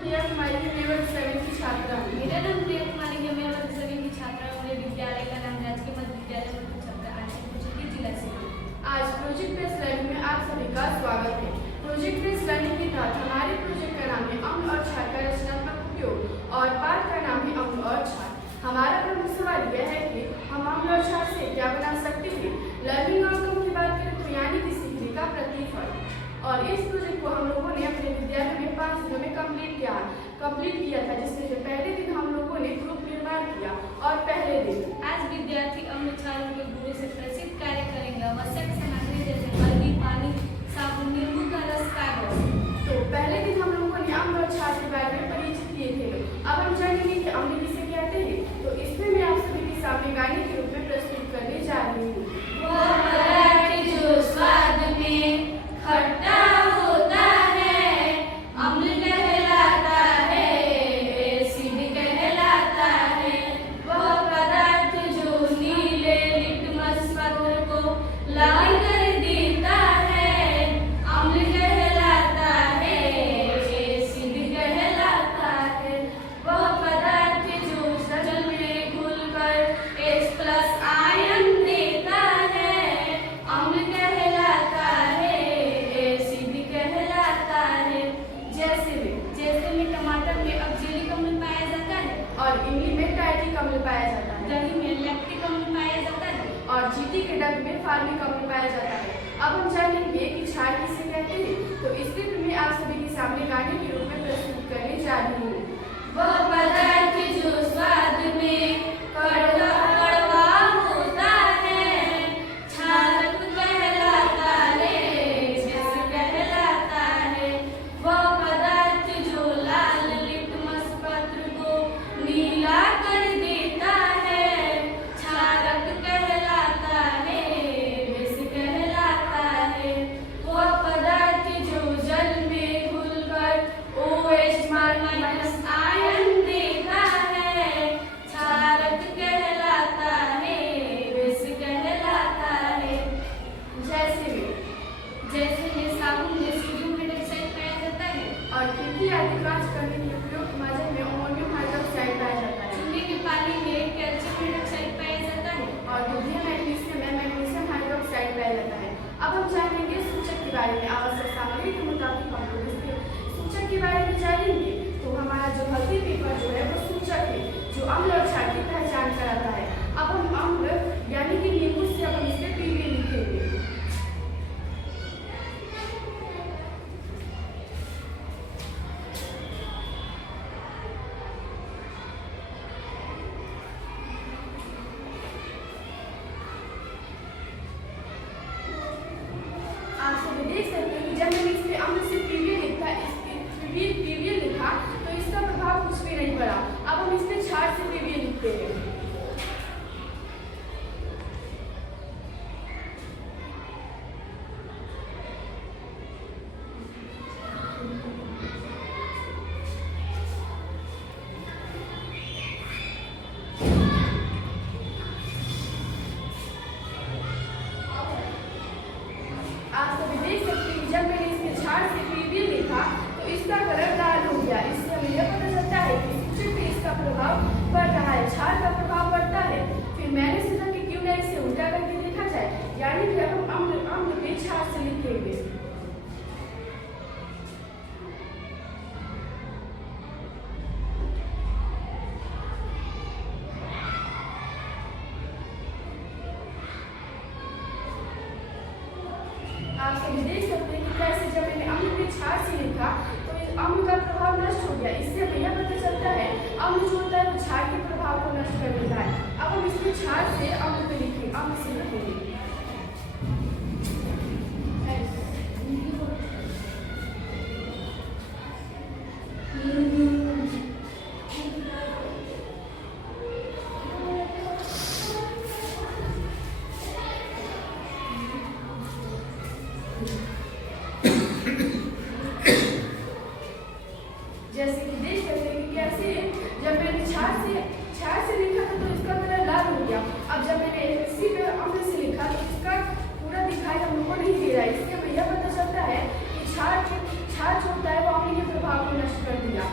प्रिया कुमारी है, मैं वर्ग 7 की छात्रा हूँ। मेरा नाम प्रिया कुमारी है, मैं वर्ग 7 की छात्रा हूँ। मेरे विद्यालय का नाम राजकीय मध्य विद्यालय मधु छपरा आचार्य जिला से है। आज प्रोजेक्ट बेस्ड लर्निंग में आप सभी का स्वागत है। प्रोजेक्ट बेस्ड लर्निंग के तहत हमारे प्रोजेक्ट का नाम है अम्ल और क्षार का रचनात्मक उपयोग और पाठ का नाम है अम्ल और क्षार। हमारा प्रमुख सवाल यह है कि हम अम्ल और क्षार से क्या बना सकते हैं। लर्निंग आउटकम की बात करें तो यानी कि सीखने का प्रतिफल। और इस प्रोजेक्ट को हम लोगों ने अपने विद्यालय में 5 दिनों में कंप्लीट किया था, जिसमें से पहले दिन हम लोगों ने ग्रुप निर्माण किया और पहले दिन आज विद्यार्थी अम्ल क्षार के गुणों से प्रसिद्ध कार्य करेंगे। आवश्यक सामग्री जैसे हल्दी, पानी, साबुन, नींबू का रस, कागज। तो पहले दिन हम लोगों ने अम्ल और क्षार के बारे में परिचित किए थे। अब हम जानेंगे कि अम्ल किसे कहते हैं। तो इसमें मैं आप सभी के सामने गाने के रूप में प्रस्तुत करने जा रही हूँ। जो स्वाद में खट्टा होता है अम्ल कहलाता है, एसिड कहलाता है। वह पदार्थ जो नीले लिटमस पत्र को लाल कर देता है अम्ल कहलाता है, एसिड कहलाता है। वह पदार्थ जो जल में घुलकर H+ आयन देता है अम्ल कहलाता है, एसिड कहलाता है। जैसे में टमाटर में ऑक्जेलिक अम्ल पाया जाता है और इमली में टाइटिक अम्ल पाया जाता है। दही में लैक्टिक अम्ल पाया जाता है और चींटी के डग में फार्मिक अम्ल पाया जाता है। अब हम जानेंगे कि क्षार किसे कहते हैं। तो इस स्क्रिप्ट में आप सभी के सामने गाने के रूप में प्रस्तुत करने जा रही हूँ। वह पदार्थ जो स्वाद में कड़वा होता है क्षारक कहलाता है, जैस कहलाता है। वह पदार्थ जो लाल लिटमस पत्र को नीला कर देता है क्षारक कहलाता है, जैस कहलाता है। वह पदार्थ जो जल में घुलकर OH- आयन देता है क्षारक कहलाता है, विष कहलाता है। जैसे में साबुन में सोडियम हाइड्रोक्साइड पाया जाता है और खिड़की आदि कांच करने के उपयोग माध्यम में अमोनियम हाइड्रोक्साइड पाया जाता है। चूल्हे के पानी में कैल्शियम हाइड्रोक्साइड पाया जाता है और दूध में मैग्नीशियम हाइड्रोक्साइड पाया जाता है। अब हम जानेंगे सूचक के बारे में। आवश्यक सामग्री के मुताबिक हम लोग इसके सूचक के बारे में जानेंगे। तो हमारा जो हल्दी पेपर जो है वो सूचक है, जो अम्ल और क्षार की पहचान कराता है। अब हम अम्ल यानी कि नींबू से हम इसके पीले लिखेंगे। आप सभी देख सकते हैं कि जब मैंने इसके अम्ल से पीवीए लिखा तो इसका प्रभाव कुछ भी नहीं पड़ा। अब हम इसमें क्षार से पीवीए लिखते हैं। आप सभी देख सकते हैं कि जब मैंने इसमें क्षार से पीवीए लिखा तो इसका कलर लाल हो गया। इससे हमें यह पता चलता है कि सूचक पे इसका प्रभाव पड़ रहा है, क्षार का प्रभाव पड़ता है। फिर मैंने सोचा कि क्यों ना इसे उल्टा करके देखा जाए, यानी कि अब हम अम्ल पे क्षार से लिखेंगे। आप सभी देख सकते हैं कि कैसे जब मैंने अम्ल पे क्षार से लिखा तो इस अम्ल का प्रभाव नष्ट हो गया। इससे हमें यह पता चलता है अम्ल जो होता है वो क्षार के प्रभाव को नष्ट कर देता है। अब हम इसमें क्षार से अम्ल पे लिखेंगे, अम्ल से लिखेंगे। जैसे कि देख सकते हैं कि कैसे जब मैंने क्षार से लिखा था तो इसका कलर लाल हो गया। अब जब मैंने इसी पे अम्ल से लिखा तो इसका पूरा दिखाई हम लोग को नहीं दे रहा है। इससे हमें यह पता चलता है कि क्षार जो होता है वो अम्ल के प्रभाव को नष्ट कर दिया।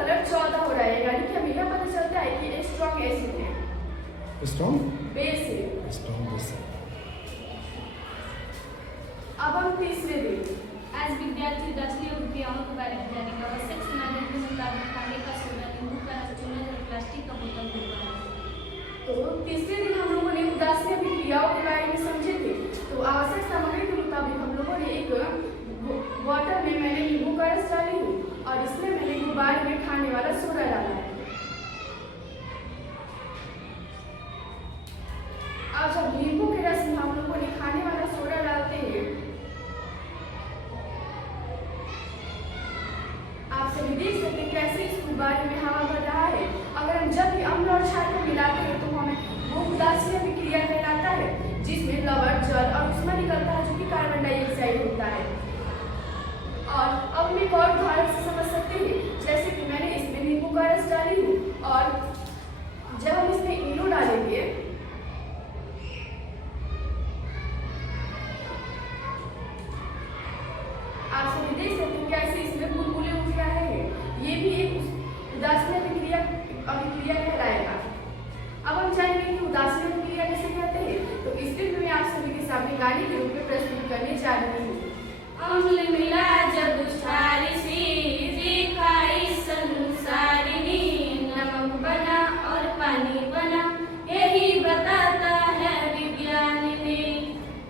कलर 14 हो रहा है, यानी कि हमें यह पता चलता है कि एक स्ट्रॉन्ग एसिड है, स्ट्रॉन्ग बेस है। Strong base. अब हम तीसरे दिन आज विद्यार्थी उदासीन क्रियाओं के बारे में जानेंगे। आवश्यक सामग्री के मुताबिक खाने का सोडा, नींबू का रस, चम्मच और प्लास्टिक का बोतल होगा। तो तीसरे दिन हम लोगों ने उदासीन अभिक्रियाओं के बारे में समझे थे। तो आवश्यक सामग्री के मुताबिक हम लोगों ने एक वाटर में मैंने नींबू का रस डाली हूँ और इसमें मैंने गुब्बारे में खाने वाला सोडा डाला है। अब जब नींबू के रस में हम लोगों ने खाने वाला सोडा डालते हैं, आप सभी देख सकते हैं कैसे इस गुब्बारे में हवा भर रहा है। अगर हम जब भी अम्ल और क्षार को मिलाते हैं तो हमें वो उदासीन अभिक्रिया कहलाता है, जिसमें लवण, जल और उष्मा निकलता है जो कि कार्बन डाइऑक्साइड होता है। और अब हम एक और उदाहरण से समझ सकते हैं, जैसे कि मैंने इसमें नींबू का रस डाली हूँ और जब हम इसमें इनो डालेंगे आप सभी देख सकते हैं कैसे इसमें बुलबुले उठ रहे हैं। ये भी एक उदासीन अभिक्रिया कहलाएगा। अब हम जानेंगे कि उदासीन अभिक्रिया किसे कहते हैं। तो इस दिन मैं आप सभी के सामने गाने के रूप में प्रस्तुत करने जा रही हूँ। अम्ल मिला जब क्षार से, दिखाई संसारिणी, नमक बना और पानी बना, यही बताता है विज्ञान ने।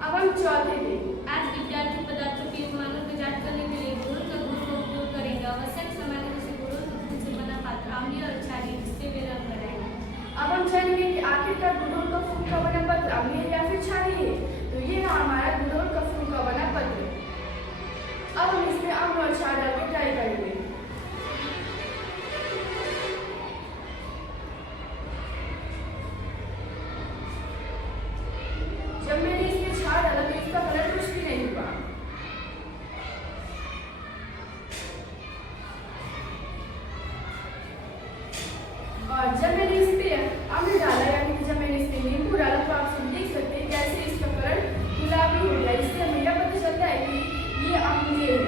अब हम चौथे दिन आज विद्यार्थी पदार्थों के मानों को जांच करने के लिए गुड़ का उपयोग करेंगे। आवश्यक सामग्री से गुड़ से बना पात्र अम्लीय और क्षारीय, जिससे वे रंग बनाएंगे। अब हम जानेंगे कि आखिरकार गुड़ोल का फूल का बना पत्र अम्लीय है या फिर क्षारीय है। तो ये रहा हमारा गुड़ोल का फूल का बना पत्र। अब हम इसमें अम्ल और क्षार डाल के ट्राई करेंगे। जब मैंने इसमें क्षार डाला तो इसका कलर कुछ भी नहीं हुआ। और जब मैंने इसमें अम्ल डाला, यानी कि जब मैंने इसमें नींबू डाला, तो आप सब देख सकते हैं कैसे इसका कलर गुलाबी हो गया। इससे हमें यह पता चलता है कि ये अम्लीय है।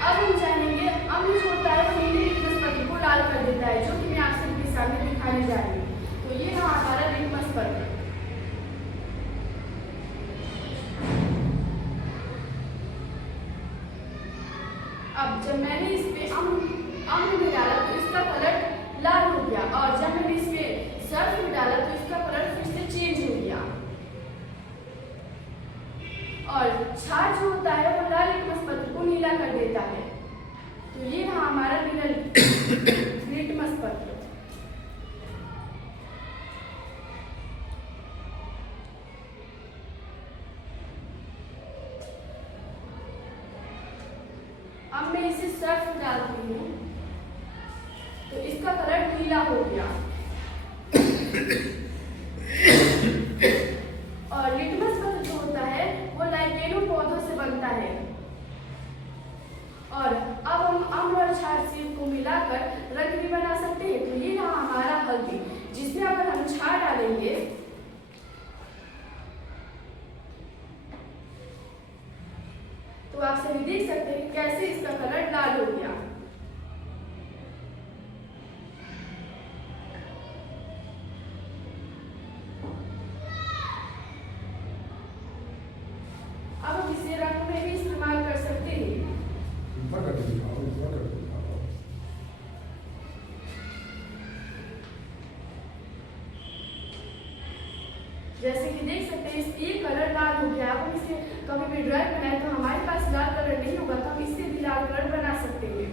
अब हम जानेंगे अम्ल जो होता है वो नीले लिटमस पत्र को लाल कर देता है, जो कि मैं आप सबके सामने दिखाने जा रही हूँ। तो ये रहा हमारा लिटमस पत्र। अब जब मैंने इसमें अम्ल में डाला तो इसका कलर लाल हो गया, और जब मैंने इसमें सर्फ में डाला तो इसका कलर फिर से चेंज हो गया। और क्षार जो होता है वो लाल लिटमस पत्र को नीला कर देता है। तो ये रहा हमारा नीला लिटमस पत्र। अब मैं इसे सर्फ में डालती हूँ तो इसका कलर नीला हो गया। और लिटमस पत्र जो होता है वो लाइकेनो पौधों से बनता है। और अब हम अम्ल और क्षार से को मिलाकर रंग भी बना सकते हैं। तो ये रहा हमारा हल्दी, जिसमें अगर हम क्षार डालेंगे तो आप सभी देख सकते हैं कैसे इसका कलर लाल हो गया। अब हम इसे रंग में भी इस्तेमाल कर सकते हैं। जैसे कि देख सकते हैं ये कलर लाल हो गया। अब हम इसे कभी भी ड्राइंग बनाए तो हमारे पास लाल कलर नहीं होगा, तो हम इससे भी लाल कलर बना सकते हैं।